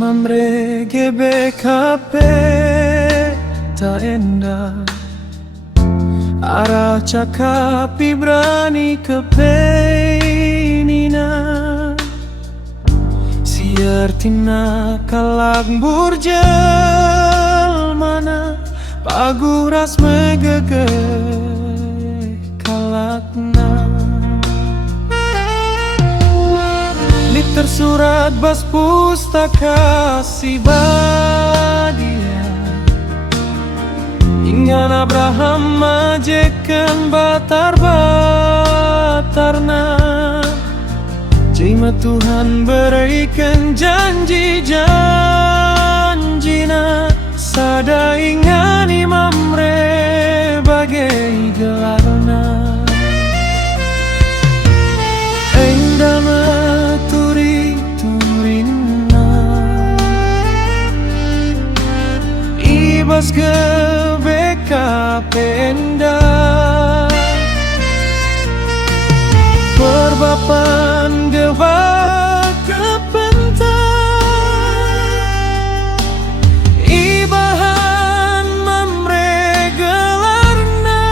Mamre GBKP tak endah arah cakapi berani kepenina siartina kalak burjal mana paguras megege kalakna tersurat bas pustaka si badia ingan Abraham majekan batar-batarna Cima Tuhan berikan janji-janjina sada ingani Mamre bagai gelarna Endah Ibas ke BKP endah Perbapan gewak kepentar Ibahan Mamre gelarna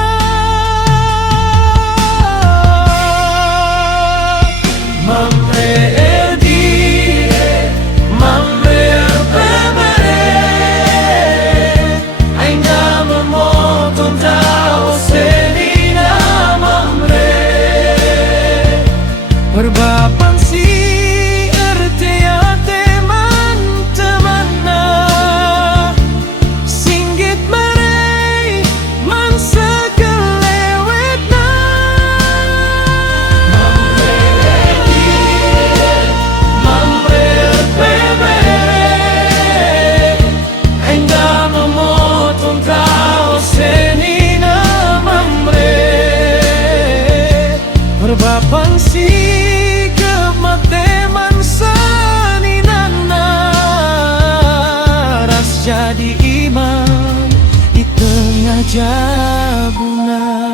Mamre Berbapan si ertia teman-temanna Singgit merei man sekelewetna Mamre bebere Endah memotong kau senina Mamre Berbapan si jadi imam di tengah jabuna.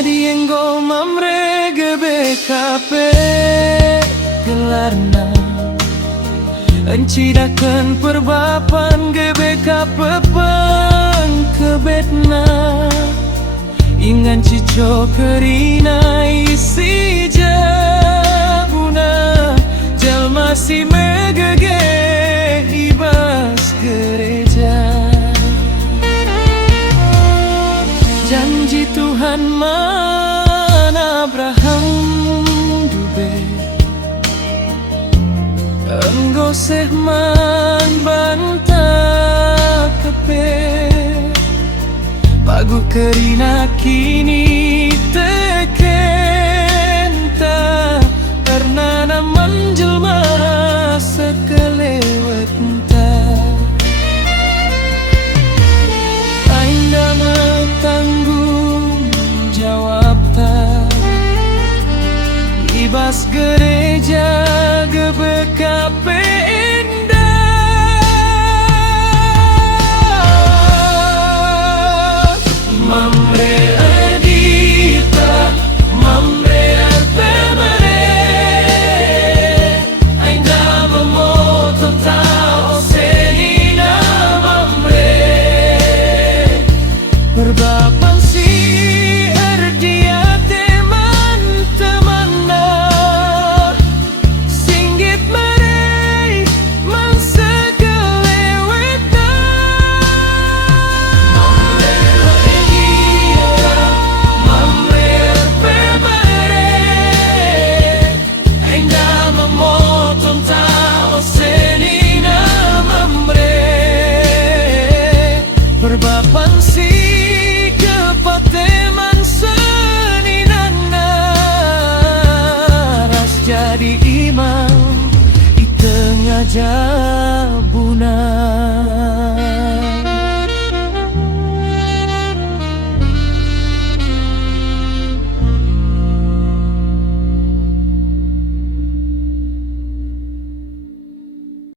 Adienggo Mamre GBKP gelarna Encidakan perbapan GBKP pengkebetna Ingan cico kerina isi jabuna Jalma si megege ibas gereja Janji Tuhan mana Abraham dube Enggo sehman bantah kepe Pagu kerina kini tekenta Karena menjelaskan